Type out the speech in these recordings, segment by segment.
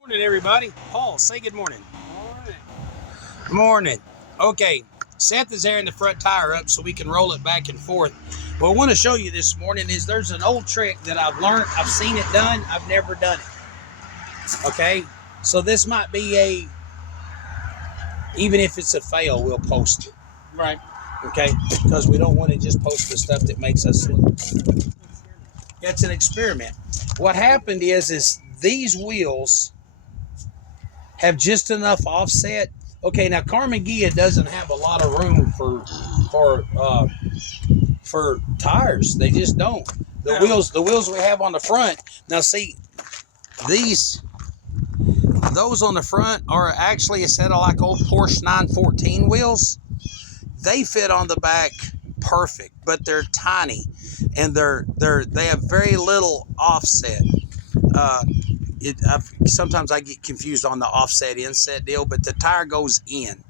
Morning, everybody. Paul, say good morning. Morning. Morning. Okay, Seth is airing the front tire up so we can roll it back and forth. What I want to show you this morning is there's an old trick that I've learned. I've seen it done. I've never done it. Okay, so this might be even if it's a fail, we'll post it. Right. Okay, because we don't want to just post the stuff that makes us look. It's an experiment. What happened is these wheels have just enough offset. Okay, now Carmen Gia doesn't have a lot of room for tires. They just don't. The wheels we have on the front. Now see, those on the front are actually a set of like old Porsche 914 wheels. They fit on the back perfect, but they're tiny and they have very little offset. Sometimes I get confused on the offset inset deal, but the tire goes in.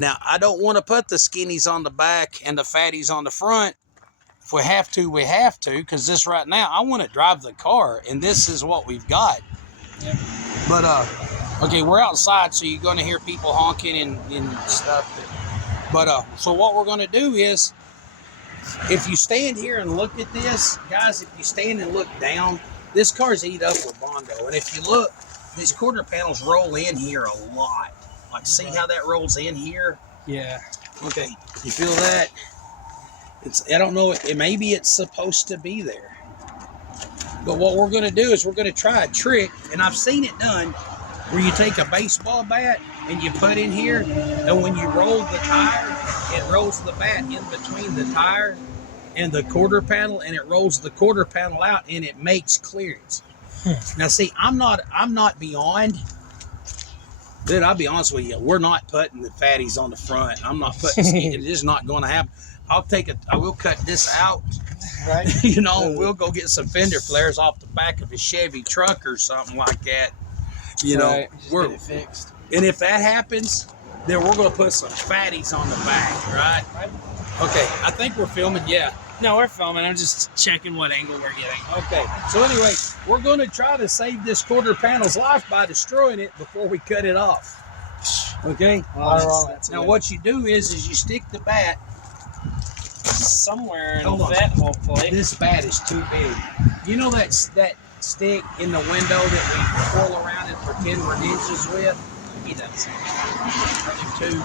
Now, I don't want to put the skinnies on the back and the fatties on the front. If we have to, we have to, because this right now, I want to drive the car, and this is what we've got. Yep. But, okay, we're outside, so you're going to hear people honking and stuff. But, so what we're going to do is, if you stand here and look at this, guys, if you stand and look down, this car's eat up with Bondo. And if you look, these quarter panels roll in here a lot. Like, see how that rolls in here? Yeah. Okay, you feel that? I don't know, maybe it's supposed to be there. But what we're going to do is we're going to try a trick, and I've seen it done, where you take a baseball bat and you put in here, and when you roll the tire, it rolls the bat in between the tire and the quarter panel, and it rolls the quarter panel out, and it makes clearance. Now, see, I'm not beyond. Dude, I'll be honest with you. We're not putting the fatties on the front. I'm not putting skin. It's just not going to happen. I will cut this out. Right. We'll go get some fender flares off the back of a Chevy truck or something like that. Right. We're get it fixed. And if that happens, then we're going to put some fatties on the back, right? Okay, I think we're filming, yeah. No, we're filming. I'm just checking what angle we're getting. Okay, so anyway, we're going to try to save this quarter panel's life by destroying it before we cut it off. Okay? Now, what you do is you stick the bat somewhere in the vet, hopefully. This bat is too big. You know that stick in the window that we twirl around and pretend we're ninjas with? He does. I do too.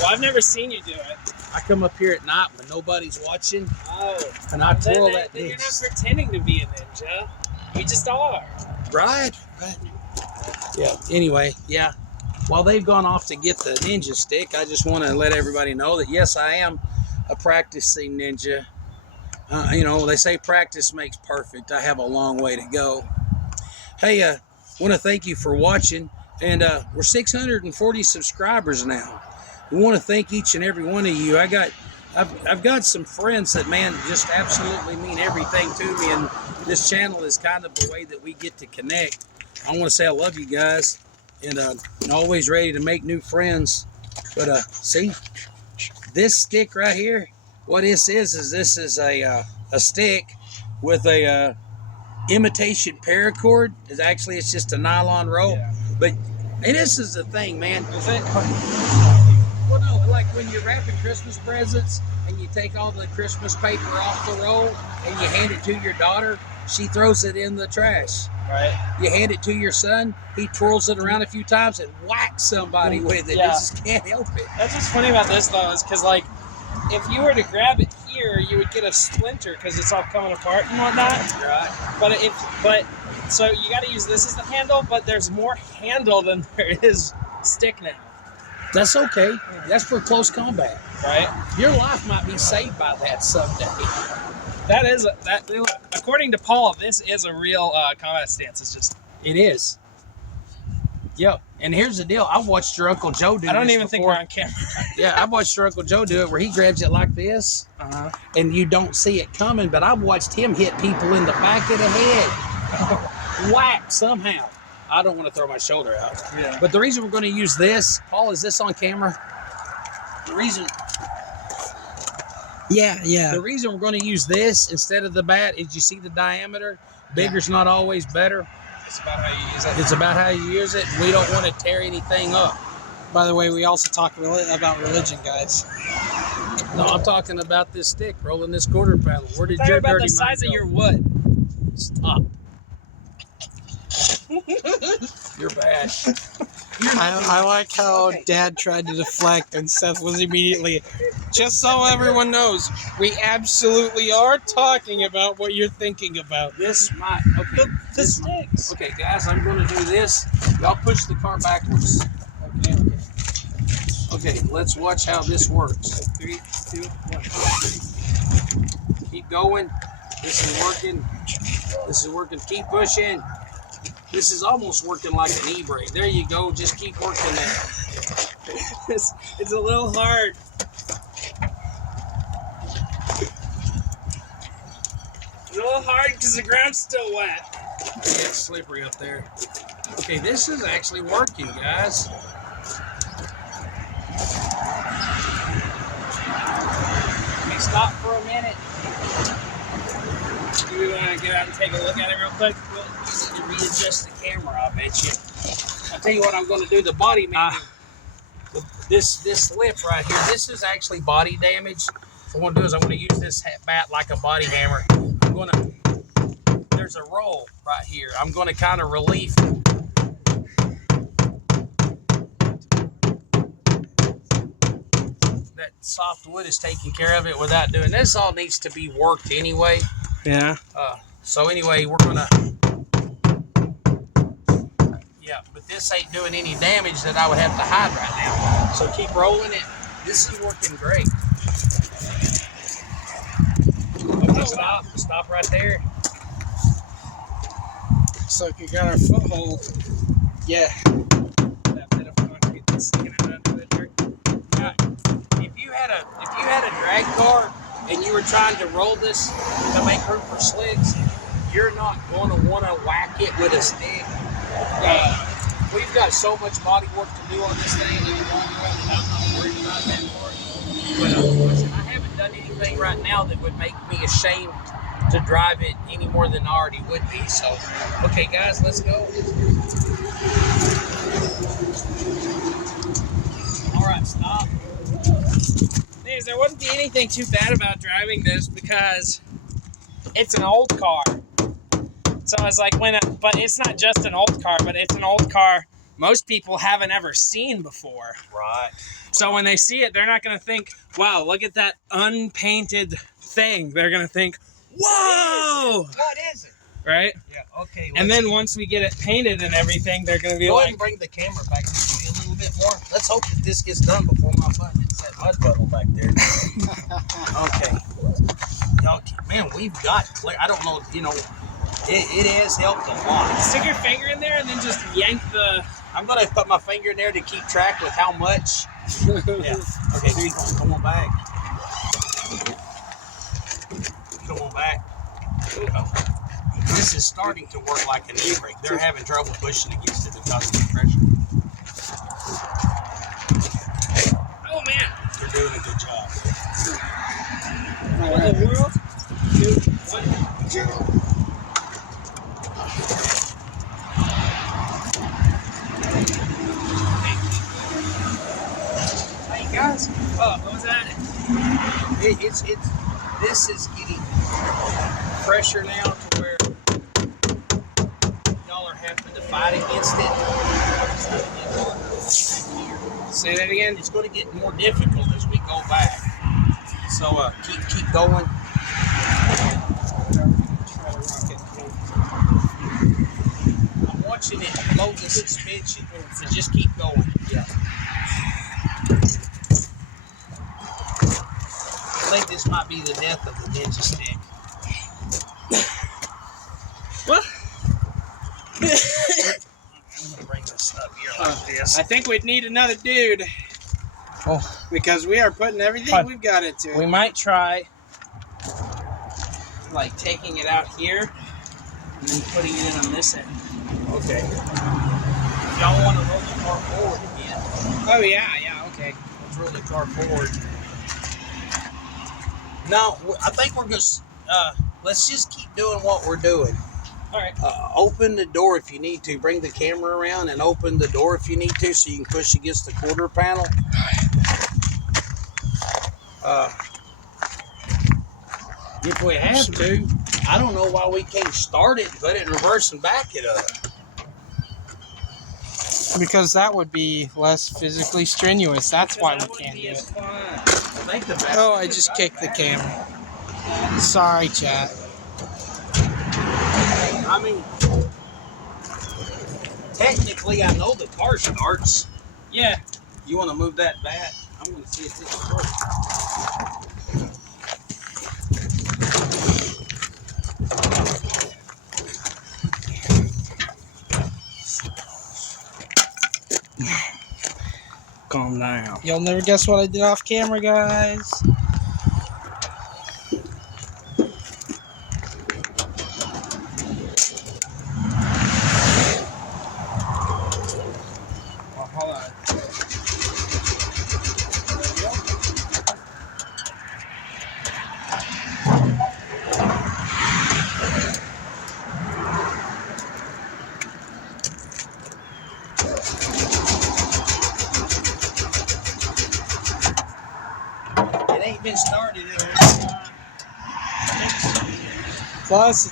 Well, I've never seen you do it. I come up here at night when nobody's watching, oh, and I twirl that then disc. You're not pretending to be a ninja. You just are. Right. Yeah, anyway, yeah. While they've gone off to get the ninja stick, I just want to let everybody know that, yes, I am a practicing ninja. They say practice makes perfect. I have a long way to go. Hey, I want to thank you for watching, and we're 640 subscribers now. We want to thank each and every one of you. I've got some friends that, man, just absolutely mean everything to me, and this channel is kind of the way that we get to connect. I want to say I love you guys, and always ready to make new friends. But see, this stick right here, what this is a stick with a imitation paracord. It's just a nylon rope. Yeah. And this is the thing, man. Is it? Well, no, like when you're wrapping Christmas presents and you take all the Christmas paper off the roll and you hand it to your daughter, she throws it in the trash. Right. You hand it to your son, he twirls it around a few times and whacks somebody with it. Yeah. You just can't help it. That's what's funny about this, though, is because, like, if you were to grab it here, you would get a splinter because it's all coming apart and whatnot. Right. So you got to use this as the handle, but there's more handle than there is stick now. That's okay. That's for close combat. Right? Your life might be saved by that someday. According to Paul, this is a real combat stance. It is. Yep. And here's the deal. I've watched your Uncle Joe do it. I don't even think we're on camera. Yeah, I've watched your Uncle Joe do it where he grabs it like this, and you don't see it coming, but I've watched him hit people in the back of the head. Whack somehow. I don't want to throw my shoulder out. Yeah. But the reason we're going to use this, Paul, is this on camera? The reason we're going to use this instead of the bat is, you see the diameter? Bigger's not always better. It's about how you use it. It's about how you use it. We don't want to tear anything up. By the way, we also talk about religion, guys. No, I'm talking about this stick, rolling this quarter panel. Where did your about dirty the mind size go? of your wood. Stop. You're bad. I like how Dad tried to deflect and Seth was immediately, just so everyone knows, we absolutely are talking about what you're thinking about. This might, okay. The sticks. Okay, guys, I'm going to do this. Y'all push the car backwards. Okay. Okay, let's watch how this works. 3, 2, 1. Keep going. This is working. This is working. Keep pushing. This is almost working like an e-brake. There you go. Just keep working that. It's a little hard. It's a little hard because the ground's still wet. Yeah, it's slippery up there. Okay, this is actually working, guys. Can we stop for a minute? Do we want to get out and take a look at it real quick? Well, you need to readjust the camera, I bet you. I'll tell you what I'm going to do. The body man, this lip right here, this is actually body damage. So what I'm going to do is I'm going to use this bat like a body hammer. I'm going to, there's a roll right here. I'm going to kind of relief that soft wood is taking care of it without doing this. All needs to be worked anyway. Yeah. So anyway, we're gonna, yeah, but this ain't doing any damage that I would have to hide right now. So keep rolling it. This is working great. Okay, stop right there. Looks like we got our foothold. Yeah. That bit of concrete that's sticking out under the dirt. Yeah. If you had a drag car and you were trying to roll this to make room for slicks, you're not going to want to whack it with a stick. We've got so much body work to do on this thing in the long run that I'm not worried about that part. But listen, I haven't done anything right now that would make me ashamed to drive it any more than I already would be. So, okay, guys, let's go. All right, stop. There wouldn't be anything too bad about driving this because it's an old car. So I was like, but it's not just an old car, but it's an old car most people haven't ever seen before. Right. So when they see it, they're not going to think, wow, look at that unpainted thing. They're going to think, whoa! What is it? Right? Yeah, okay. And then once we get it painted and everything, they're going to be go like... ahead and bring the camera back to me a little bit more. Let's hope that this gets done before my butt hits that mud puddle back there. Okay. Man, we've got clear. I don't know, it has helped a lot. Stick your finger in there and then just yank the... I'm going to put my finger in there to keep track with how much. Yeah. Okay, there you go. Come on back. Come on back. This is starting to work like an e-brake. They're having trouble pushing against it because of the pressure. Oh, man. They're doing a good job. What in the world? 2, 1, 2. Hey, guys. What was that? This is getting pressure now to where y'all are having to fight against it. Say that again. It's going to get more difficult as we go back. So keep going. I'm watching it load the suspension, so just keep going. Yeah. I think this might be the death of the Ninja stick. What? I'm going to bring this up here like this. I think we'd need another dude. Oh. Because we are putting everything we've got into it. We might try, like, taking it out here and then putting it in on this end. Okay. Y'all want to roll the car forward again? Oh, yeah, okay. Let's roll the car forward. No, I think we're just, let's just keep doing what we're doing. All right. Open the door if you need to. Bring the camera around and open the door if you need to, so you can push against the quarter panel. If we have to, I don't know why we can't start it, put it in reverse, and back it up. Because that would be less physically strenuous. That's why we can't do it. Oh, I just kicked the camera. Sorry, chat. I mean, technically, I know the car starts. Yeah. You want to move that back? I'm going to see if this works. Calm down. You'll never guess what I did off camera, guys. Well, hold on. It ain't been started. Plus,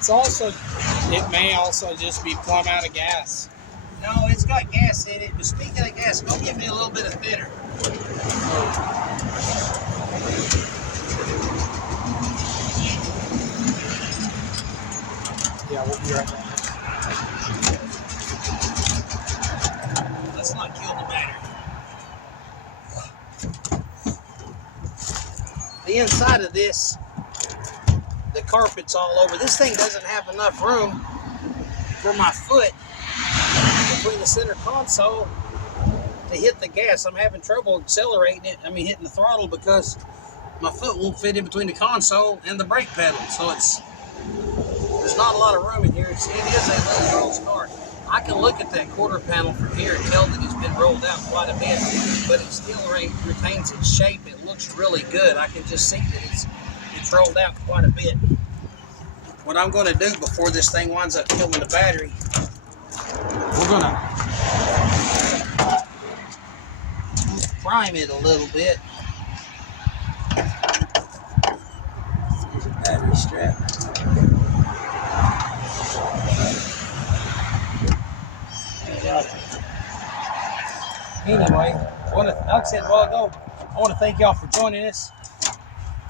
it may also just be plumb out of gas. No, it's got gas in it. But speaking of gas, go give me a little bit of thinner. Yeah, we'll be right back. Let's not kill the battery. The inside of this, the carpet's all over. This thing doesn't have enough room for my foot between the center console to hit the gas. I'm having trouble accelerating it. I mean, hitting the throttle because my foot won't fit in between the console and the brake pedal. So there's not a lot of room in here. It is a little girl's car. I can look at that quarter panel from here and tell that it's been rolled out quite a bit, but it still retains its shape. It looks really good. I can just see that it's rolled out quite a bit. What I'm going to do before this thing winds up killing the battery, we're going to prime it a little bit. Here's a battery strap. Anyway, like I said a while ago, I want to thank y'all for joining us.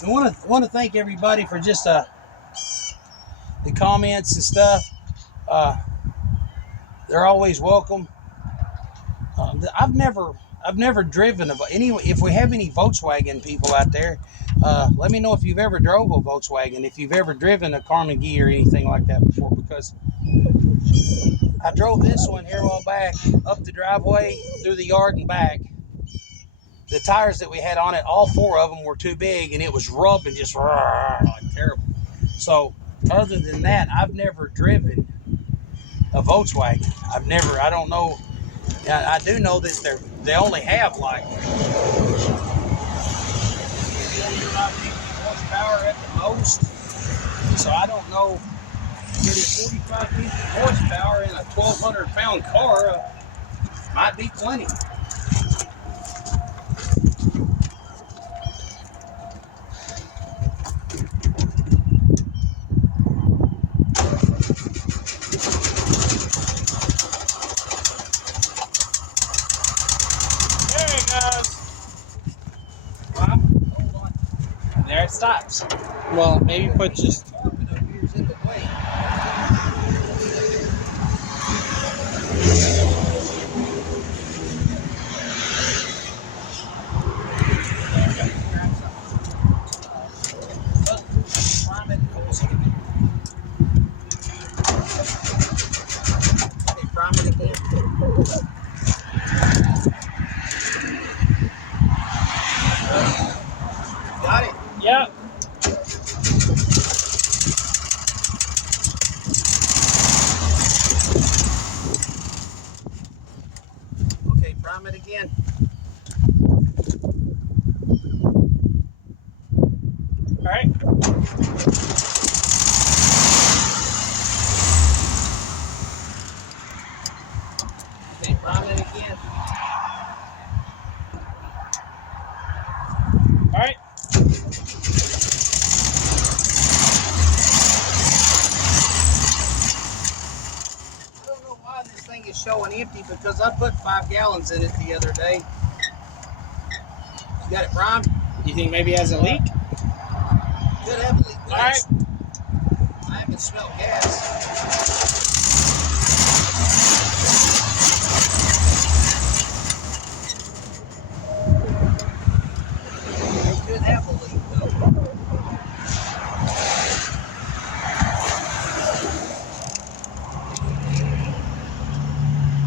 I want to thank everybody for just the comments and stuff. They're always welcome. I've never driven anyway. If we have any Volkswagen people out there, let me know if you've ever drove a Volkswagen, if you've ever driven a Carnegie or anything like that before, because I drove this one here a while back, up the driveway, through the yard and back. The tires that we had on it, all four of them were too big, and it was rubbing just like terrible. So other than that, I've never driven a Volkswagen. I don't know. I do know that they only have like 45, 50 horsepower at the most. So I don't know. Getting 45, 50 horsepower in a 1,200-pound car might be plenty. There it goes. Wow. Hold on. There it stops. Well, maybe put just. Got it? Yep. Okay, prime it again. All right. Okay, prime it again. All right. I don't know why this thing is showing empty because I put 5 gallons in it the other day. You got it primed? You think maybe it has a leak? Could have a leak. All right. I haven't smelled gas. It could have a leak though.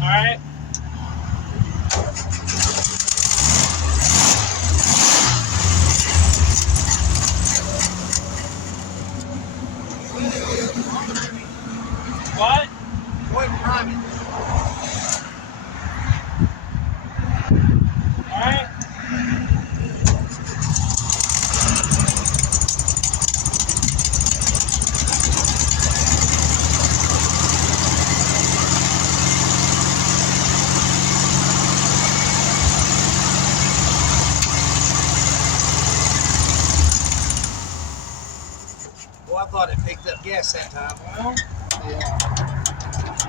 All right. What? Go ahead and prime it. All right. Well, I thought it picked up gas that time. Well, Yeah.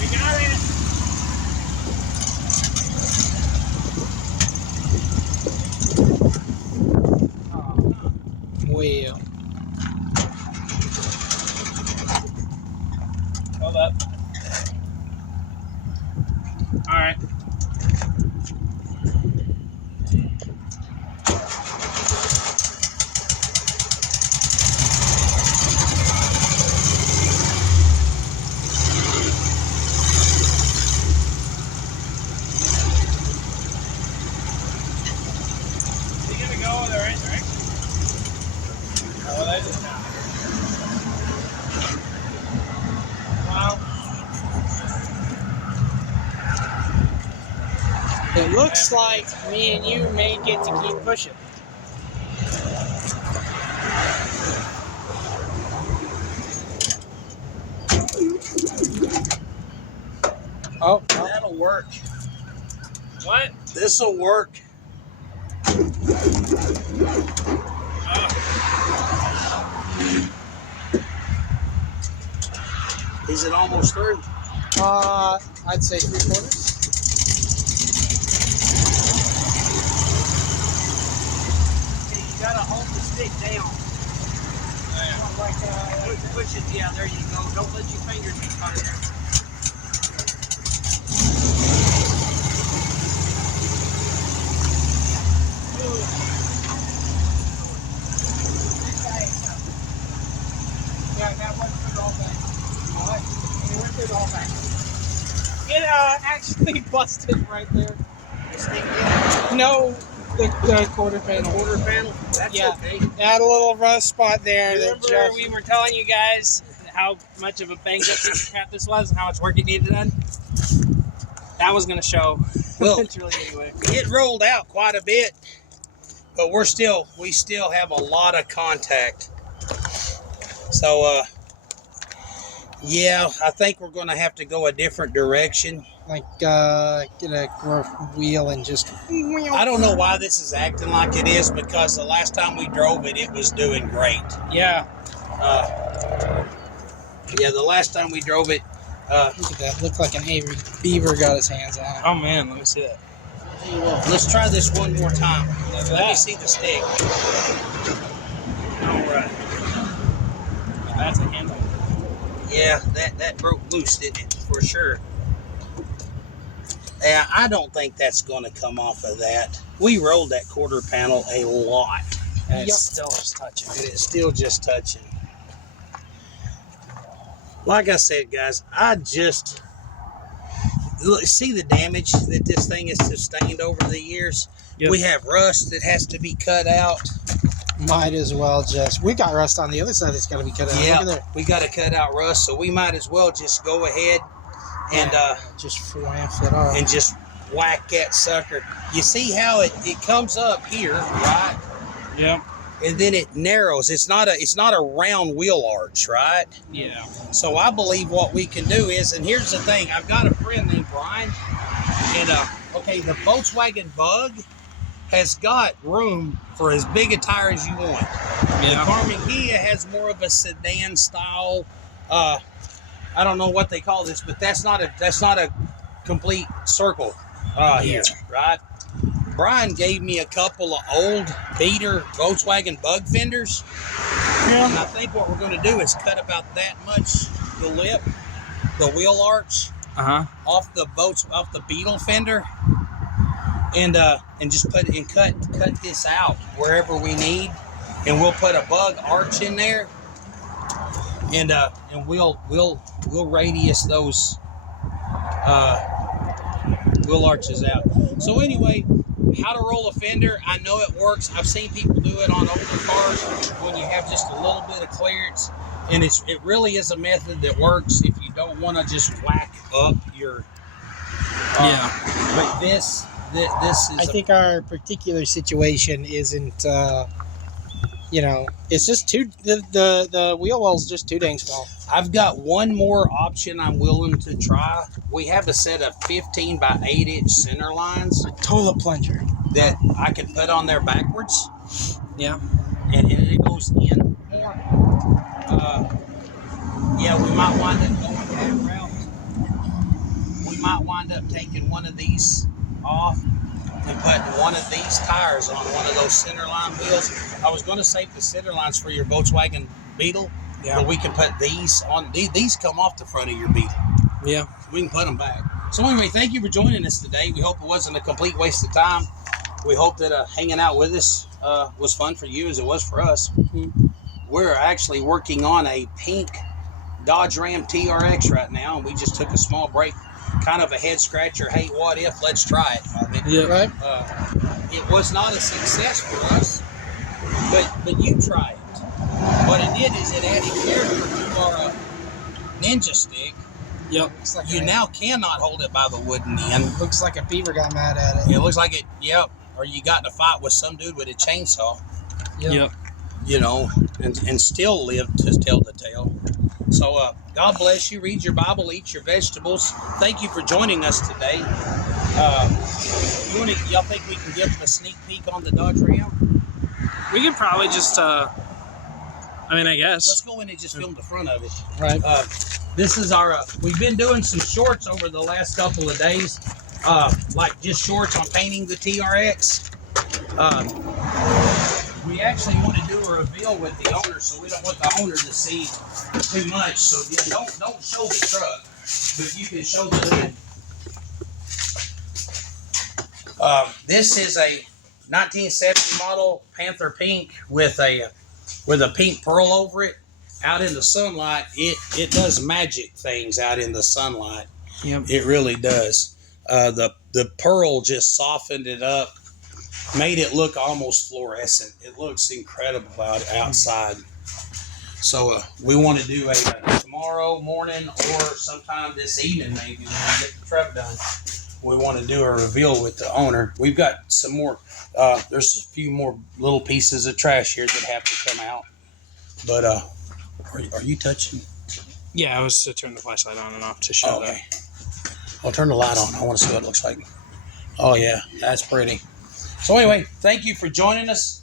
we got it. Well, Hold up. All right. You gonna go the right direction? Oh, that is not. Well, It looks like me and you may get to keep pushing. Oh, that'll work. what? This'll work. Is it almost through? I'd say 3/4. Okay, you gotta hold the stick down. Push it. Yeah, there you go. Don't let your fingers get caught in there. Yeah, that went through the whole thing. What? It went through the whole thing. It actually busted right there. The stick down. No, the quarter panel. Quarter panel. That's Yeah. okay. It had a little rust spot there. That Remember just, we were telling you guys how much of a banged up piece of crap this was and how much work it needed done? That was going to show Well, eventually anyway. it rolled out quite a bit, but we still have a lot of contact. So, yeah, I think we're going to have to go a different direction. like get a wheel and just. I don't know why this is acting like it is because the last time we drove it, it was doing great. Yeah. Yeah, the last time we drove it, Look at that. Looked like an beaver got his hands on it. Oh man, let me see that. let's try this one more time. Look at Let me that. see the stick. All right. That's a handle. Yeah, that broke loose, didn't it? For sure. Yeah, I don't think that's going to come off of that. We rolled that quarter panel a lot. And it's Yep. still just touching. And it's still just touching. like I said, guys, I just look, see the damage that this thing has sustained over the years. Yep. We have rust that has to be cut out. Might as well just. We got rust on the other side that's got to be cut out. Yeah, Look at there. we got to cut out rust, so we might as well just go ahead and just flamp it off. and just whack that sucker. You see how it comes up here, right? Yep. And then it narrows. It's not a round wheel arch, right? Yeah. So I believe what we can do is, and here's the thing, I've got a friend named Brian, and okay, the Volkswagen Bug has got room for as big a tire as you want. The Carmen Ghia has more of a sedan style. I don't know what they call this, but that's not a complete circle here, right? Brian gave me a couple of old beater Volkswagen Bug fenders. Yeah. And I think what we're going to do is cut about that much the lip, the wheel arch, off the Beetle fender, and just put it and cut this out wherever we need, and we'll put a Bug arch in there, and we'll radius those wheel arches out. So anyway, how to roll a fender, I know it works. I've seen people do it on older cars when you have just a little bit of clearance, and it really is a method that works if you don't want to just whack up your but this is I think our particular situation isn't it's just too the wheel well's just too dang small. I've got one more option I'm willing to try. We have a set of 15 by 8 inch center lines. A toilet plunger. That I can put on there backwards. Yeah. And it goes in more. We might wind up going that route. We might wind up taking one of these off and putting one of these tires on one of those center line wheels. I was going to save the center lines for your Volkswagen Beetle, but we can put these on. These come off the front of your Beetle. Yeah. We can put them back. So anyway, thank you for joining us today. We hope it wasn't a complete waste of time. We hope that hanging out with us was fun for you as it was for us. Mm-hmm. We're actually working on a pink Dodge Ram TRX right now, and we just took a small break. Kind of a head scratcher. Hey, what if? Let's try it. Yeah, right. It was not a success for us, but you try it. What it did is it added character to our Ninja stick. Yep. Like you now cannot hold it by the wooden end. Looks like a beaver got mad at it. It looks like it. Yep. Or you got in a fight with some dude with a chainsaw. Yep. And still live to tell the tale. So God bless you. Read your Bible, eat your vegetables. Thank you for joining us today. Y'all think we can give them a sneak peek on the Dodge Ram? We could probably just, I guess. Let's go in and just film the front of it. Right. This is our, we've been doing some shorts over the last couple of days, like just shorts on painting the TRX. We actually want to do a reveal with the owner, so we don't want the owner to see too much. So don't show the truck, but you can show the hood. This is a 1970 model Panther Pink with a pink pearl over it. Out in the sunlight, it does magic things out in the sunlight. Yep. It really does. The pearl just softened it up, made it look almost fluorescent. It looks incredible outside. So we want to do a tomorrow morning or sometime this evening, maybe when we get the truck done. We want to do a reveal with the owner. We've got some more. There's a few more little pieces of trash here that have to come out. But are you touching? Yeah, I was to turn the flashlight on and off to show that. I'll turn the light on. I want to see what it looks like. Oh yeah, that's pretty. So anyway, thank you for joining us.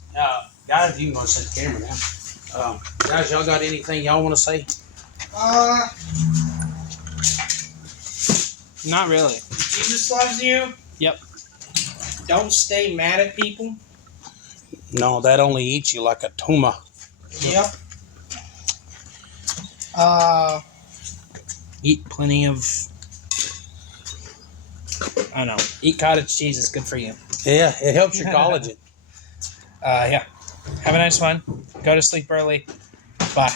Guys, you can go and set the camera now. Guys, y'all got anything y'all want to say? Not really. Jesus loves you. Yep. Don't stay mad at people. No, that only eats you like a tumor. Yep. Eat plenty of, eat cottage cheese. It's good for you. Yeah, it helps your collagen. Yeah. Have a nice one. Go to sleep early. Bye.